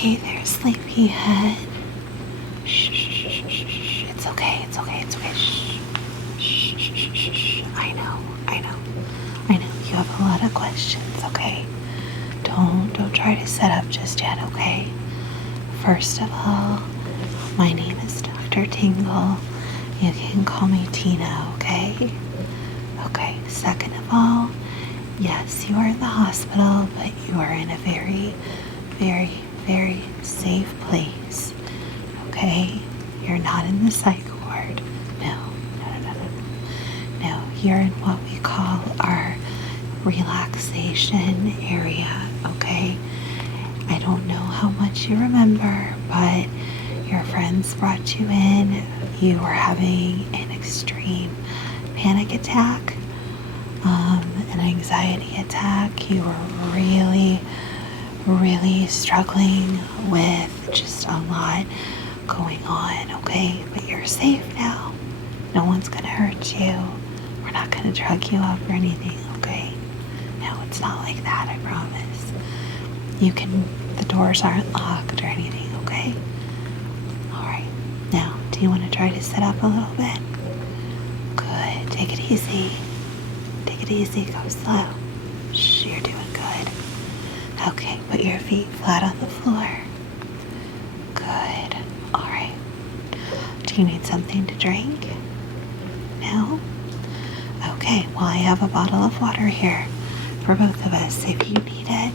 Hey there, sleepyhead. Shh, shh, shh, shh, shh. It's okay, it's okay, it's okay. Shh, shh, shh, shh, shh, shh. I know. You have a lot of questions, okay? Don't try to set up just yet, okay? First of all, my name is Dr. Tingle. You can call me Tina, okay? Okay, second of all, yes, you are in the hospital, but you are in a very, very, very safe place, okay? You're not in the psych ward. No. No, you're in what we call our relaxation area, okay? I don't know how much you remember, but your friends brought you in. You were having an extreme panic attack, an anxiety attack. You were really, really struggling with just a lot going on, okay? But you're safe now. No one's gonna hurt you. We're not gonna drug you up or anything, okay? No, it's not like that, I promise. The doors aren't locked or anything, okay? Alright, now, do you want to try to sit up a little bit? Good, take it easy. Take it easy, go slow. Shh, you're doing good. Okay, put your feet flat on the floor. Good, alright. Do you need something to drink? No? Okay, well, I have a bottle of water here for both of us. If you need it,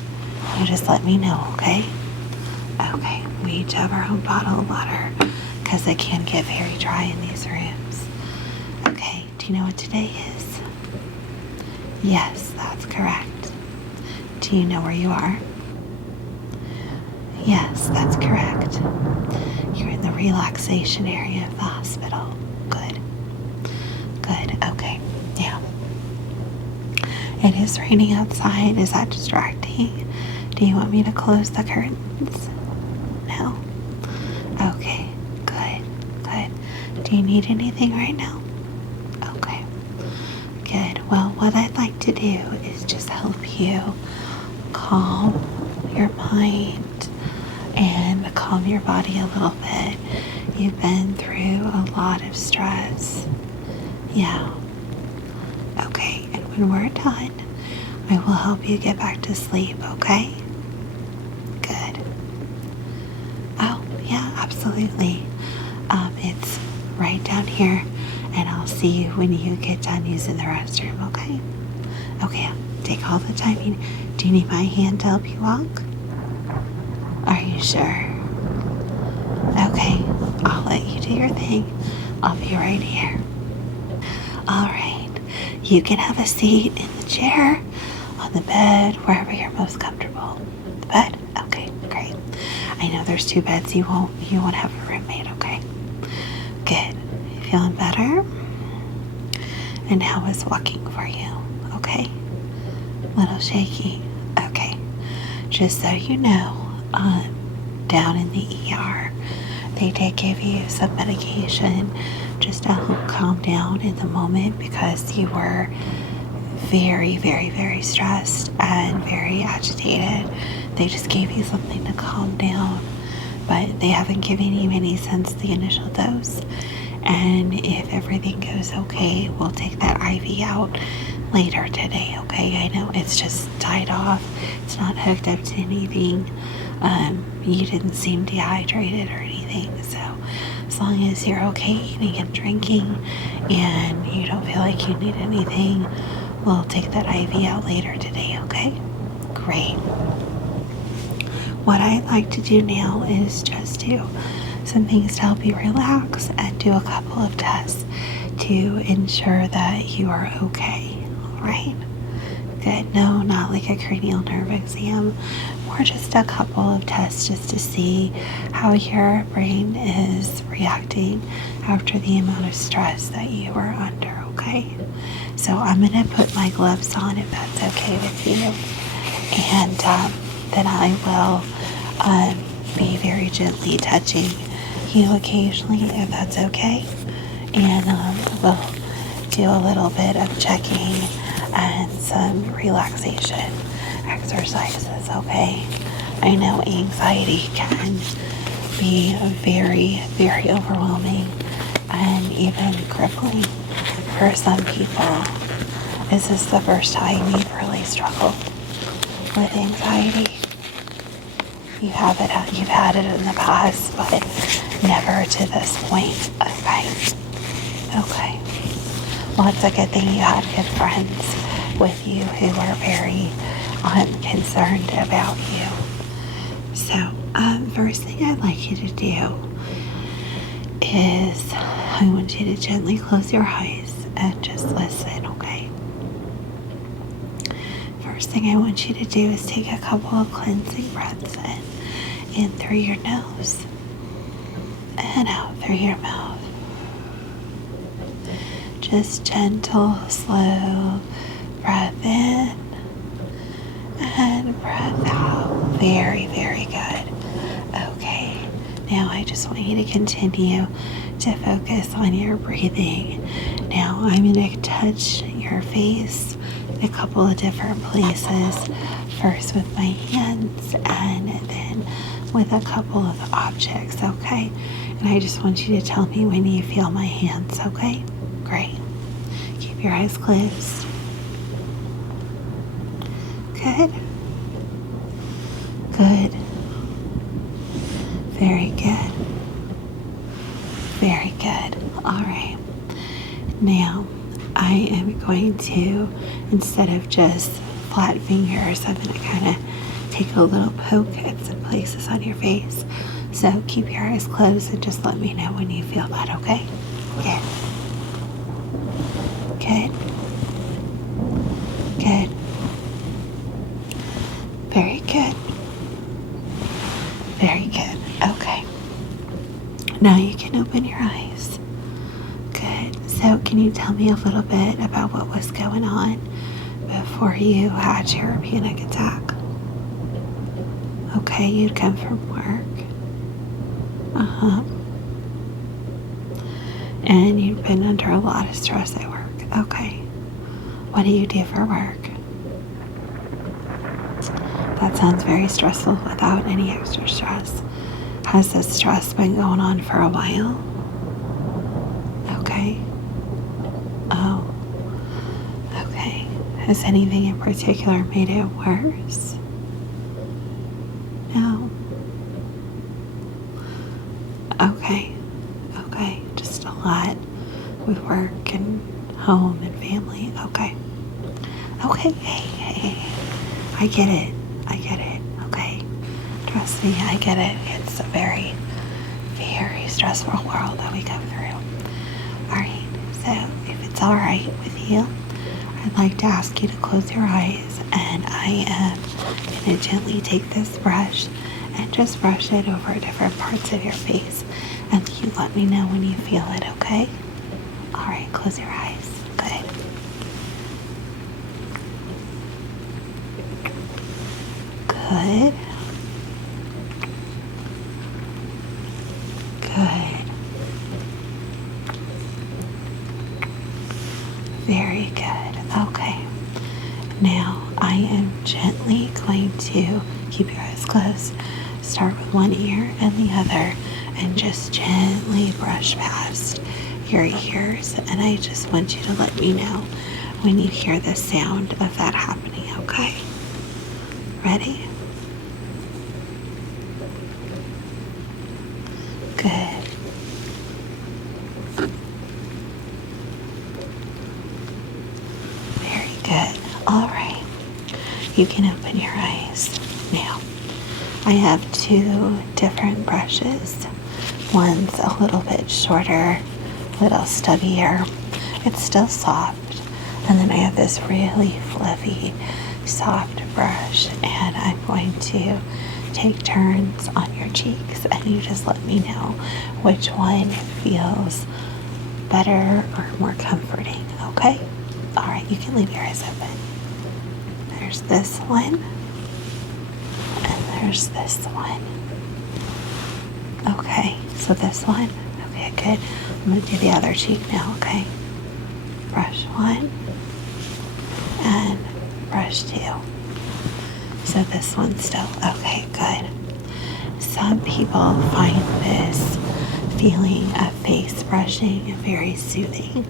you just let me know, okay? Okay, we each have our own bottle of water because it can get very dry in these rooms. Okay, do you know what today is? Yes, that's correct. Do you know where you are? Yes, that's correct. You're in the relaxation area of the hospital. Good. Good, okay. Now, it is raining outside. Is that distracting? Do you want me to close the curtains? No? Okay, good. Do you need anything right now? Okay, good. Well, what I'd like to do is just help you calm your mind and calm your body a little bit. You've been through a lot of stress. Yeah. Okay, and when we're done, I will help you get back to sleep, okay? Good. Oh, yeah, absolutely. It's right down here, and I'll see you when you get done using the restroom, okay? Okay, take all the time you need. Do you need my hand to help you walk? Are you sure? Okay, I'll let you do your thing. I'll be right here. All right, you can have a seat in the chair, on the bed, wherever you're most comfortable. The bed? Okay, great. I know there's 2 beds. You won't have a roommate, okay? Good. Feeling better? And how is walking for you? Okay? Little shaky? Okay. Just so you know, down in the ER, they did give you some medication just to help calm down in the moment because you were very, very, very stressed and very agitated. They just gave you something to calm down, but they haven't given you any since the initial dose. And if everything goes okay, we'll take that IV out later today, okay? I know it's just tied off. It's not hooked up to anything. You didn't seem dehydrated or anything, so as long as you're okay eating and drinking and you don't feel like you need anything, we'll take that IV out later today, okay? Great. What I'd like to do now is just do some things to help you relax and do a couple of tests to ensure that you are okay, alright? Good. No, not like a cranial nerve exam, more just a couple of tests just to see how your brain is reacting after the amount of stress that you are under, okay? So I'm going to put my gloves on if that's okay with you. And then I will be very gently touching you occasionally if that's okay. And we'll do a little bit of checking and some relaxation exercises, okay? I know anxiety can be very, very overwhelming and even crippling for some people. Is this the first time you've really struggled with anxiety? You've had it in the past, but never to this point. Okay. Okay. Well, it's a good thing you had good friends with you who are very concerned about you. So, first thing I'd like you to do is I want you to gently close your eyes and just listen, okay? First thing I want you to do is take a couple of cleansing breaths in through your nose and out through your mouth. Just gentle, slow breath in and breath out. Very, very good. Okay, now I just want you to continue to focus on your breathing. Now I'm going to touch your face in a couple of different places. First with my hands and then with a couple of objects, okay? And I just want you to tell me when you feel my hands, okay? Great. Keep your eyes closed. Good. Good. Very good. Very good. All right. Now, I am going to, instead of just flat fingers, I'm going to kind of take a little poke at some places on your face. So keep your eyes closed and just let me know when you feel that, okay? Good. Good. Good. Very good. Very good. Okay. Now you can open your eyes. Good. So can you tell me a little bit about what was going on before you had your panic attack? Okay, you'd come from work. Uh-huh. And you've been under a lot of stress at work. Okay. What do you do for work? That sounds very stressful without any extra stress. Has this stress been going on for a while? Okay. Oh. Okay. Has anything in particular made it worse? No. Okay. Okay. Just a lot with work and home and family. Okay. Okay. Hey. I get it. I get it. Okay. Trust me, I get it. It's a very, very stressful world that we go through. Alright, so if it's alright with you, I'd like to ask you to close your eyes, and I am going to gently take this brush and just brush it over different parts of your face, and you let me know when you feel it, okay? Alright, close your eyes. Good. Good. Good. Very good. Okay. Now I am gently going to keep your eyes closed. Start with one ear and the other and just gently brush past your ears. And I just want you to let me know when you hear the sound of that happening, okay? Ready? Good. Very good. All right. You can open your eyes. Now, I have two different brushes. One's a little bit shorter, a little stubbier. It's still soft. And then I have this really fluffy, soft brush. And I'm going to take turns on your cheeks, and you just let me know which one feels better or more comforting, okay? All right, you can leave your eyes open. There's this one, and there's this one. Okay, so this one. Okay, good. I'm going to do the other cheek now, okay? Brush one, and brush two. So this one's still, okay, good. some people find this feeling of face brushing very soothing.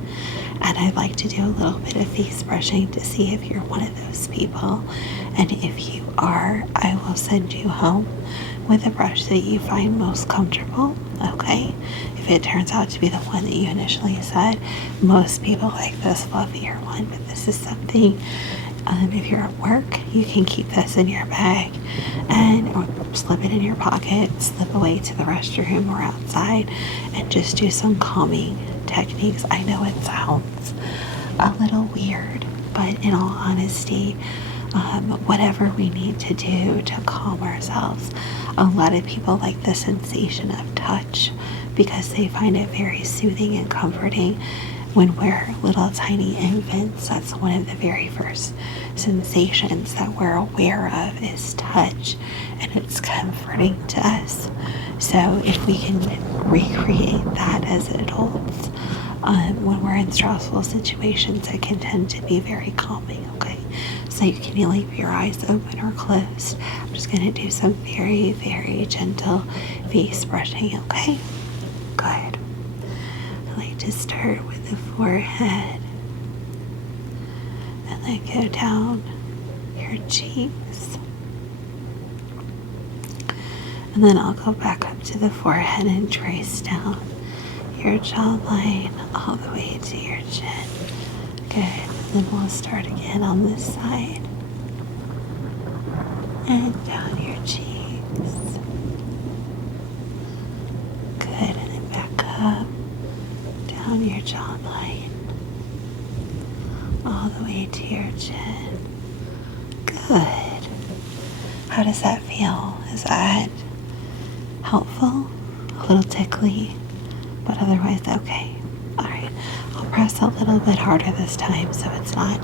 And I'd like to do a little bit of face brushing to see if you're one of those people. And if you are, I will send you home with a brush that you find most comfortable, okay? If it turns out to be the one that you initially said, most people like this fluffier one, but this is something, if you're at work, you can keep this in your bag and or slip it in your pocket, slip away to the restroom or outside, and just do some calming techniques. I know it sounds a little weird, but in all honesty, whatever we need to do to calm ourselves. A lot of people like the sensation of touch because they find it very soothing and comforting. When we're little tiny infants, that's one of the very first sensations that we're aware of is touch, and it's comforting to us. So if we can recreate that as adults, when we're in stressful situations, it can tend to be very calming, okay? So you can leave your eyes open or closed. I'm just going to do some very, very gentle face brushing, okay? Good. I like to start with the forehead and then go down your cheeks. And then I'll go back up to the forehead and trace down your jawline all the way to your chin. Good. And then we'll start again on this side. And down your cheeks. Good. And then back up. Down your jawline. All the way to your chin. Good. How does that feel? Is that helpful? A little tickly, but otherwise okay. Alright, I'll press a little bit harder this time so it's not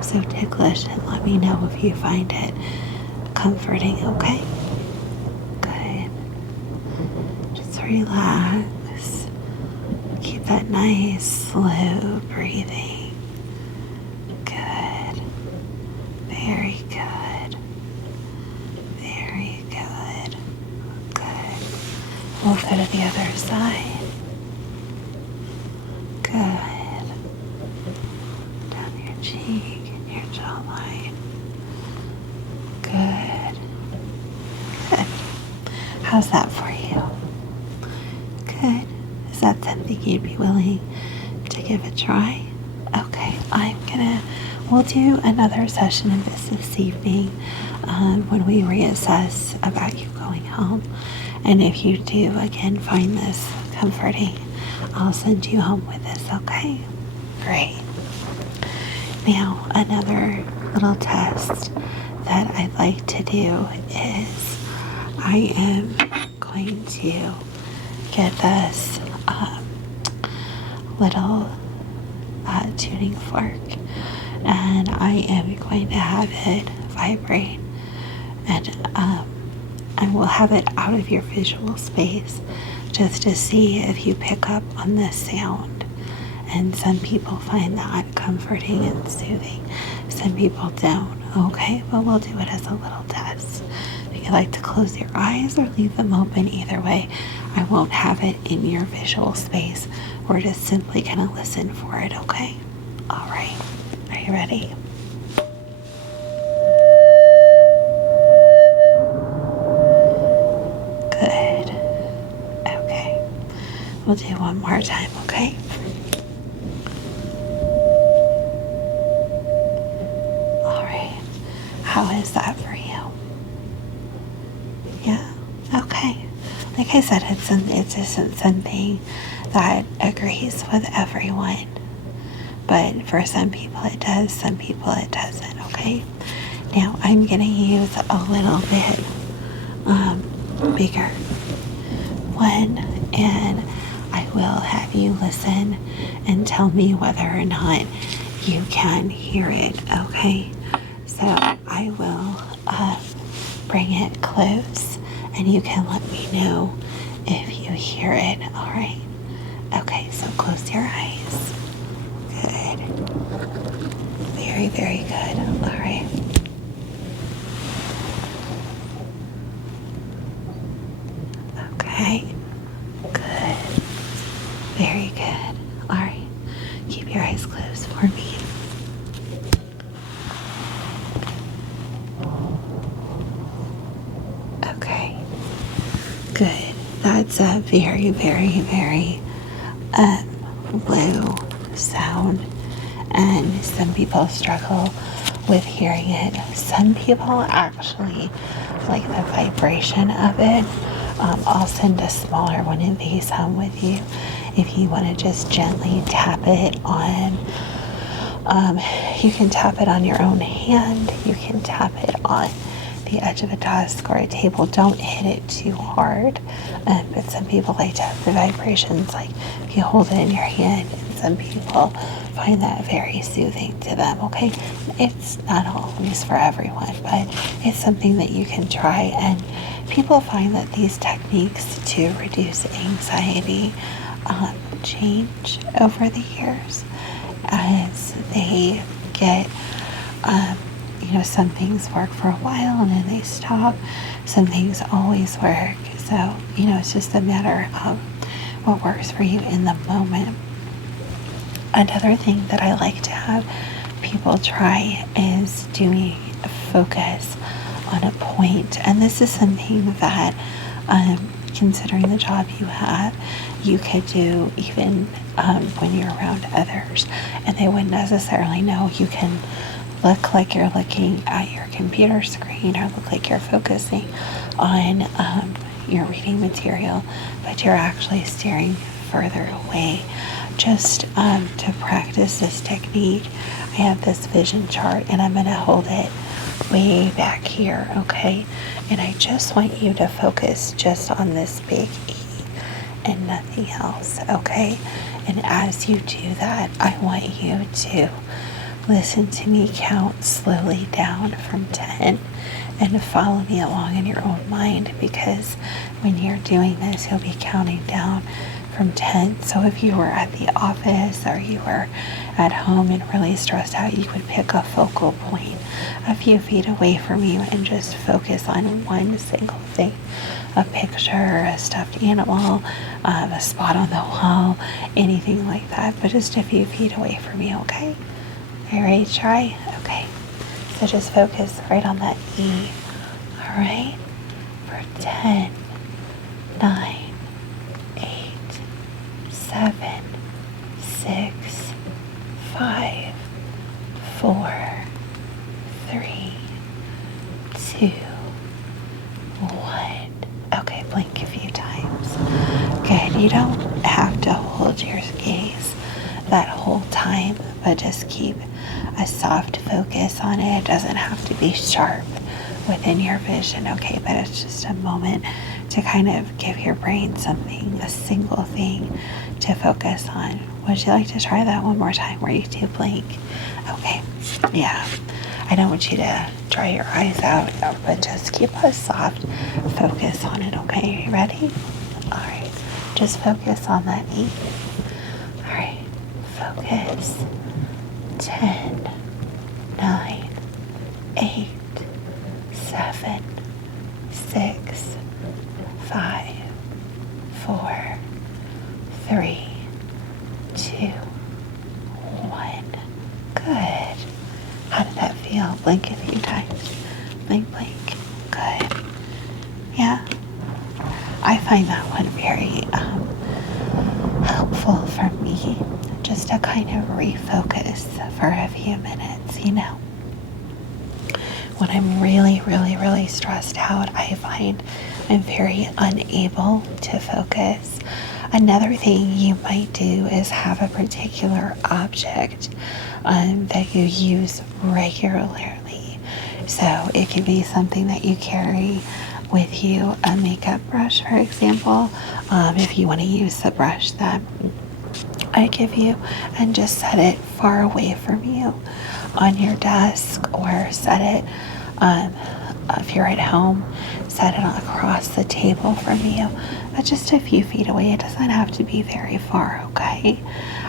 so ticklish, and let me know if you find it comforting, okay? Good. Just relax. Keep that nice, slow breathing. Good. Very good. Very good. Good. We'll go to the other side. Good. Down your cheek and your jawline. Good. Good. How's that for you? Good. Is that something you'd be willing to give a try? Okay, we'll do another session of this evening when we reassess about you going home. And if you do, again, find this comforting, I'll send you home with this, okay? Great. Now, another little test that I'd like to do is I am going to get this little tuning fork, and I am going to have it vibrate, and I will have it out of your visual space just to see if you pick up on this sound. And some people find that comforting and soothing. Some people don't. Okay, but we'll do it as a little test. If you'd like to close your eyes or leave them open, either way, I won't have it in your visual space. We're just simply going to listen for it, okay? All right. Are you ready? Good. Okay. We'll do one more time, okay? All right. How is that for you? Yeah? Okay. Like I said, it isn't something that agrees with everyone. But for some people it does, some people it doesn't, okay? Now I'm going to use a little bit bigger one, and I will have you listen and tell me whether or not you can hear it, okay? So I will bring it close, and you can let me know if you hear it, all right? Okay, so close your eyes. Good. Very, very good. All right. Okay? Good. Very good. All right. Keep your eyes closed for me. Okay. Good. That's a very, very, very low sound. And some people struggle with hearing it. Some people actually like the vibration of it. I'll send a smaller one of these home with you if you want to just gently tap it on. You can tap it on your own hand. You can tap it on the edge of a desk or a table. Don't hit it too hard. But some people like to have the vibrations, like if you hold it in your hand, and some people find that very soothing to them. Okay, it's not always for everyone, but it's something that you can try. And people find that these techniques to reduce anxiety change over the years as they get some things work for a while and then they stop. Some things always work. So, it's just a matter of what works for you in the moment. Another thing that I like to have people try is doing a focus on a point. And this is something that, considering the job you have, you could do even when you're around others and they wouldn't necessarily know. You can look like you're looking at your computer screen or look like you're focusing on your reading material, but you're actually staring further away. Just to practice this technique, I have this vision chart and I'm going to hold it way back here, okay? And I just want you to focus just on this big E and nothing else, okay? And as you do that, I want you to listen to me count slowly down from 10 and follow me along in your own mind, because when you're doing this, you'll be counting down from 10. So if you were at the office or you were at home and really stressed out, you would pick a focal point a few feet away from you and just focus on one single thing. A picture, a stuffed animal, a spot on the wall, anything like that, but just a few feet away from you, okay? Are you ready to try? Okay. So just focus right on that E. All right? For 10, 9, 8, 7, 6, 5, 4, 3, 2, 1. Okay, blink a few times. Good. You don't have to hold your gaze that whole time, but just keep a soft focus on it. It doesn't have to be sharp within your vision, okay? But it's just a moment to kind of give your brain something, a single thing to focus on. Would you like to try that one more time where you do blink? Okay, yeah. I don't want you to dry your eyes out, but just keep a soft focus on it, okay? Are you ready? All right, just focus on that E. All right, focus. 10, 9, 8, 7, 6, 5, 4, 3, 2, 1. Good. How did that feel? Blink a few times. Blink, blink. Good. Yeah. I find that one very helpful for me, just to kind of refocus for a few minutes, When I'm really, really, really stressed out, I find I'm very unable to focus. Another thing you might do is have a particular object that you use regularly. So it could be something that you carry with you, a makeup brush, for example, if you want to use the brush that I give you, and just set it far away from you on your desk, or set it, if you're at home, set it across the table from you, just a few feet away. It doesn't have to be very far, okay?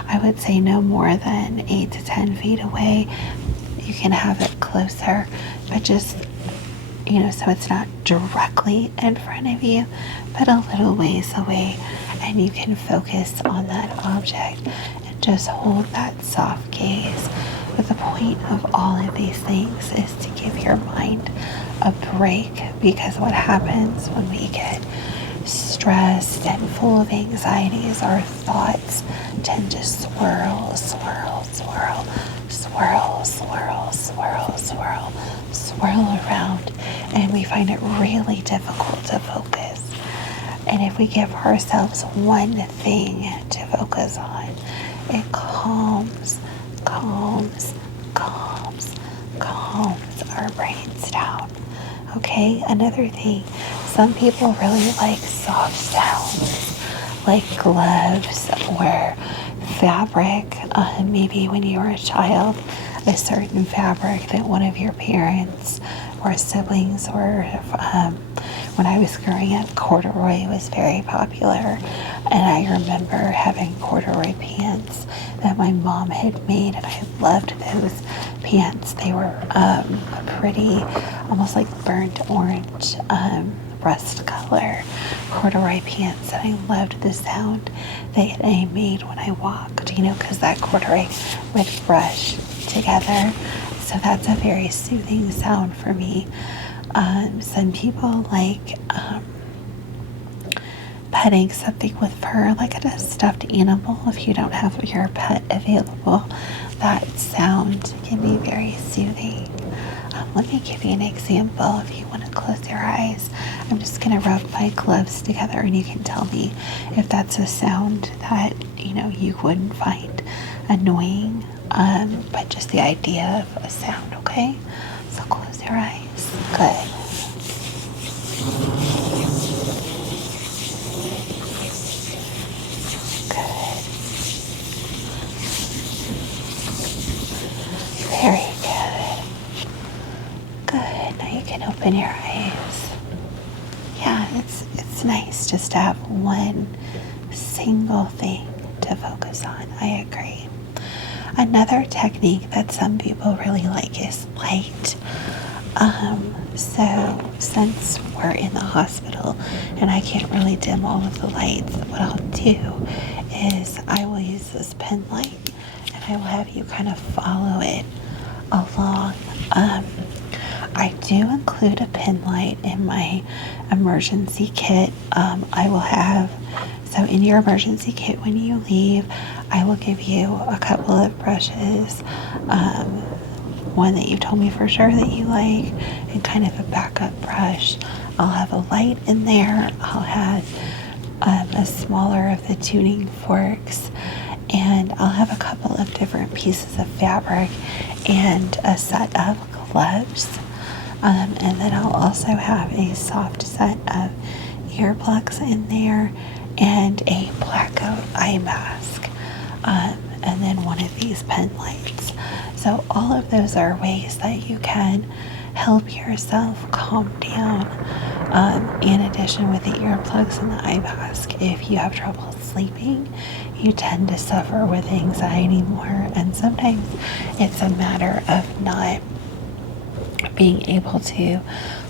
I would say no more than 8 to 10 feet away. You can have it closer, but just so it's not directly in front of you, but a little ways away, and you can focus on that object and just hold that soft gaze. But the point of all of these things is to give your mind a break, because what happens when we get stressed and full of anxieties, our thoughts tend to swirl, swirl, swirl, swirl, swirl, swirl, swirl, swirl around, and we find it really difficult to focus. And if we give ourselves one thing to focus on, it calms, calms, calms, calms our brains down. Okay, another thing, some people really like soft sounds, like gloves or fabric. Maybe when you were a child, a certain fabric that one of your parents or siblings or when I was growing up, corduroy was very popular, and I remember having corduroy pants that my mom had made, and I loved those pants. They were pretty, almost like burnt orange, rust color corduroy pants, and I loved the sound that they made when I walked, because that corduroy would brush together. So that's a very soothing sound for me. Some people like petting something with fur, like a stuffed animal. If you don't have your pet available, that sound can be very soothing. Let me give you an example. If you want to close your eyes, I'm just going to rub my gloves together, and you can tell me if that's a sound that you wouldn't find annoying, but just the idea of a sound. Okay, so close your eyes. Good. Good. Very good. Good. Now you can open your eyes. Yeah, it's nice just to have one single thing to focus on. I agree. Another technique that some people really like is light. So since we're in the hospital and I can't really dim all of the lights, what I'll do is I will use this pen light, and I will have you kind of follow it along. I do include a pen light in my emergency kit. I will have, so in your emergency kit when you leave, I will give you a couple of brushes, one that you told me for sure that you like, and kind of a backup brush. I'll have a light in there. I'll have a smaller of the tuning forks, and I'll have a couple of different pieces of fabric and a set of gloves. And then I'll also have a soft set of earplugs in there and a blackout eye mask. And then one of these pen lights. So all of those are ways that you can help yourself calm down. In addition, with the earplugs and the eye mask, if you have trouble sleeping, you tend to suffer with anxiety more, and sometimes it's a matter of not being able to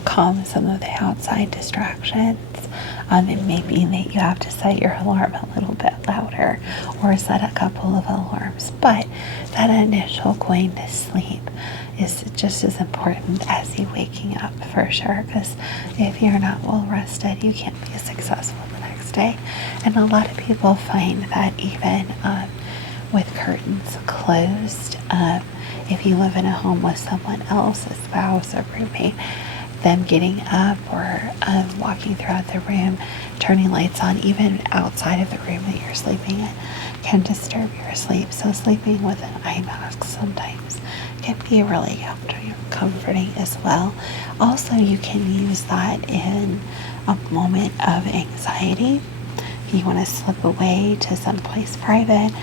calm some of the outside distractions. It may be that you have to set your alarm a little bit louder or set a couple of alarms, but that initial going to sleep is just as important as you waking up, for sure, because if you're not well rested, you can't be successful the next day. And a lot of people find that even with curtains closed, if you live in a home with someone else, a spouse, a roommate, them getting up or walking throughout the room, turning lights on, even outside of the room that you're sleeping in, can disturb your sleep. So sleeping with an eye mask sometimes can be really comforting as well. Also, you can use that in a moment of anxiety. If you want to slip away to someplace private,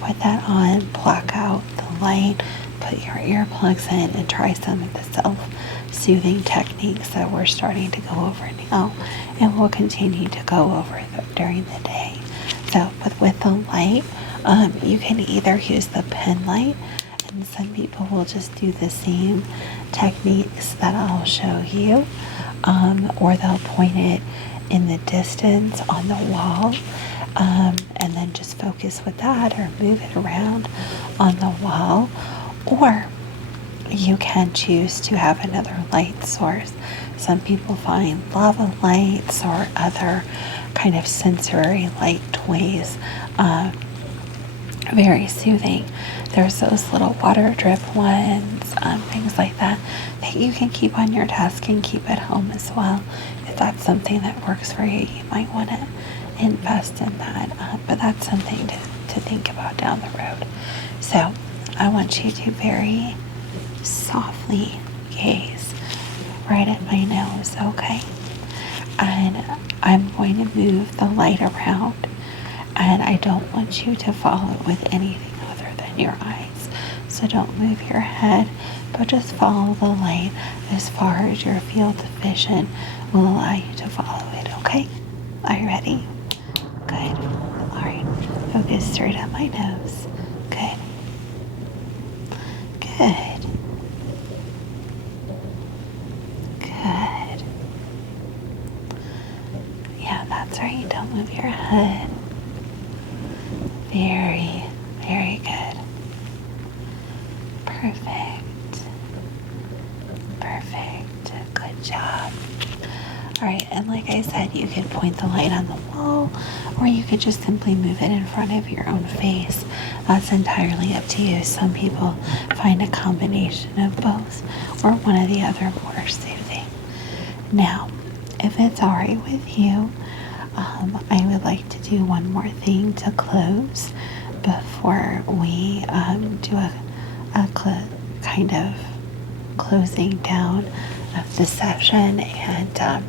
put that on, block out the light, put your earplugs in, and try some of the self-soothing techniques that we're starting to go over now, and we'll continue to go over during the day. So with the light, you can either use the pen light, and Some people will just do the same techniques that I'll show you, or they'll point it in the distance on the wall, and then just focus with that or move it around on the wall. Or you can choose to have another light source. Some people find lava lights or other kind of sensory light toys very soothing. There's those little water drip ones, things like that that you can keep on your desk and keep at home as well. If that's something that works for you, you might want to invest in that. But that's something to think about down the road. So I want you to very softly gaze right at my nose, okay? And I'm going to move the light around, and I don't want you to follow it with anything other than your eyes. So don't move your head, but just follow the light as far as your field of vision will allow you to follow it, okay? Are you ready? Good. All right. Focus straight at my nose. Good. Good. Good. Yeah, that's right. Don't move your head. Very, very good. Perfect. Perfect. Good job. All right, and like I said, you could point the light on the wall, or you could just simply move it in front of your own face. That's entirely up to you. Some people find a combination of both or one or the other more soothing. Now, if it's all right with you, I would like to do one more thing to close before we do a kind of closing down of the session and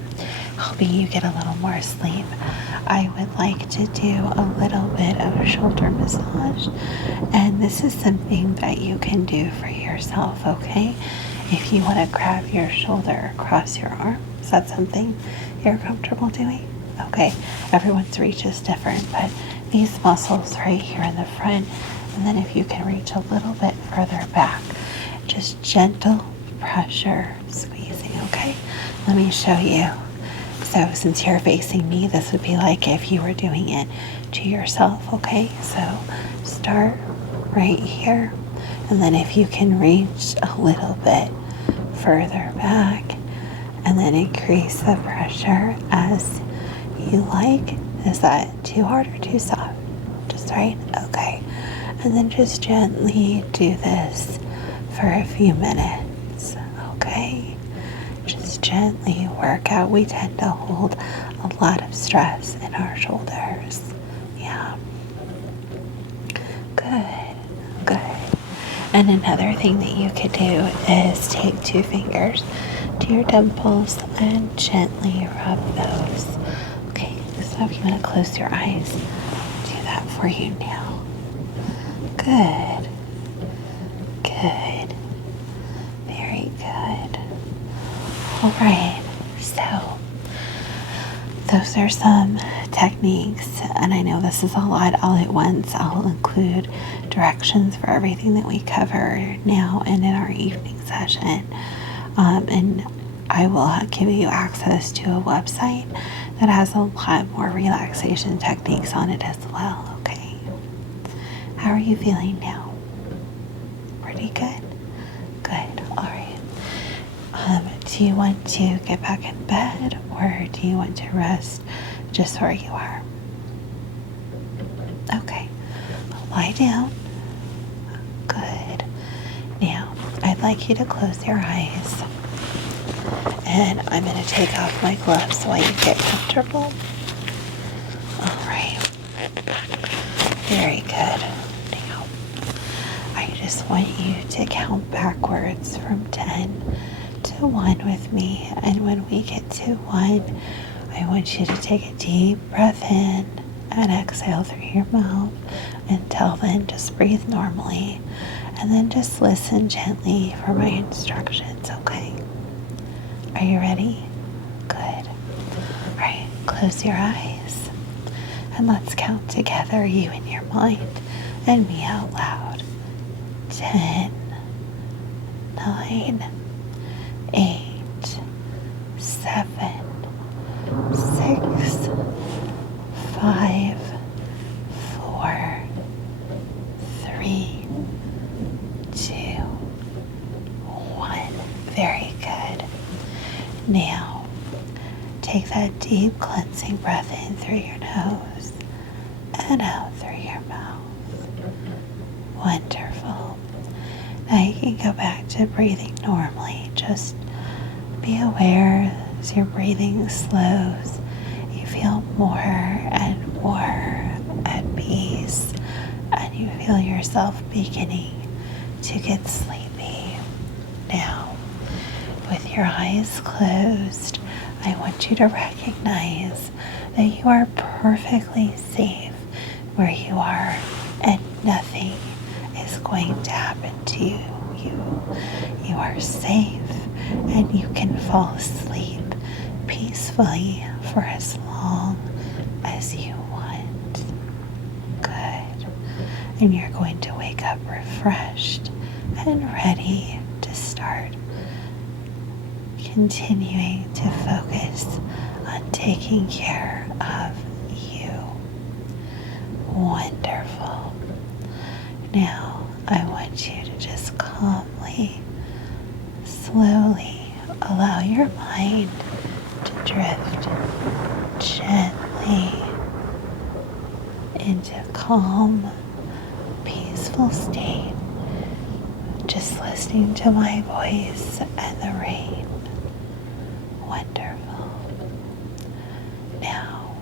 helping you get a little more sleep. I would like to do a little bit of a shoulder massage, and this is something that you can do for yourself, okay? If you want to grab your shoulder across your arm, is that something you're comfortable doing? Okay, everyone's reach is different, but these muscles right here in the front, and then if you can reach a little bit further back, just gentle pressure squeezing, okay? Let me show you. So since you're facing me, this would be like if you were doing it to yourself, okay? So start right here, and then if you can reach a little bit further back, and then increase the pressure as you like. Is that too hard or too soft? Just right? Okay. And then just gently do this for a few minutes, okay? Just gently work out. We tend to hold a lot of stress in our shoulders. Yeah. Good. Good. And another thing that you could do is take 2 fingers to your temples and gently rub those. Okay, so if you want to close your eyes, do that for you now. Good. Good. Very good. All right, so those are some techniques, and I know this is a lot all at once. I'll include directions for everything that we cover now and in our evening session. And I will give you access to a website that has a lot more relaxation techniques on it as well, okay? How are you feeling now? Pretty good? Good, all right. Do you want to get back in bed, or do you want to rest just where you are? Okay, lie down. Good. Now, I'd like you to close your eyes, and I'm going to take off my gloves while you get comfortable. All right. Very good. Now, I just want you to count backwards from 10 to 1 with me, and when we get to 1, I want you to take a deep breath in and exhale through your mouth. Until then, just breathe normally, and then just listen gently for my instructions, okay? Are you ready? Good. All right, close your eyes, and let's count together, you in your mind and me out loud. 10, 10, 9, 8, 7, 6, 5, 4, 3, 2, 1. Very good. Now, take that deep cleansing breath in through your nose and out through your mouth. Wonderful. Now you can go back to breathing normally. Just be aware as your breathing slows, you feel more and more at peace, and you feel yourself beginning to get sleepy. Now, with your eyes closed, I want you to recognize that you are perfectly safe where you are, and nothing is going to happen to you. You are safe, and you can fall asleep peacefully for as long as you want. Good. And you're going to wake up refreshed and ready to start continuing to focus on taking care of you. Wonderful. Now, I want you to just calmly, slowly allow your mind to drift gently into calm, peaceful state, just listening to my voice and the rain. Wonderful. Now,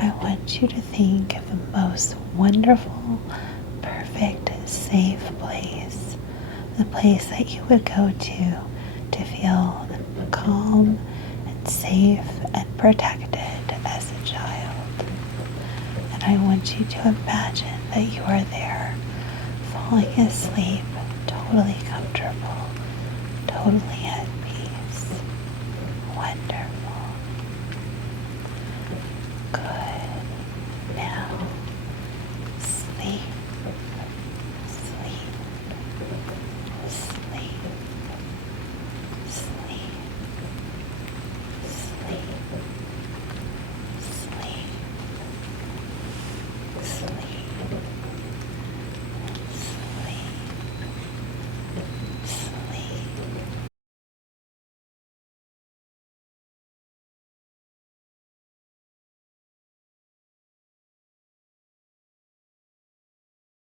I want you to think of the most wonderful, perfect, safe place, the place that you would go to feel calm and safe and protected as a child. And I want you to imagine that you are there, falling asleep, totally comfortable, totally at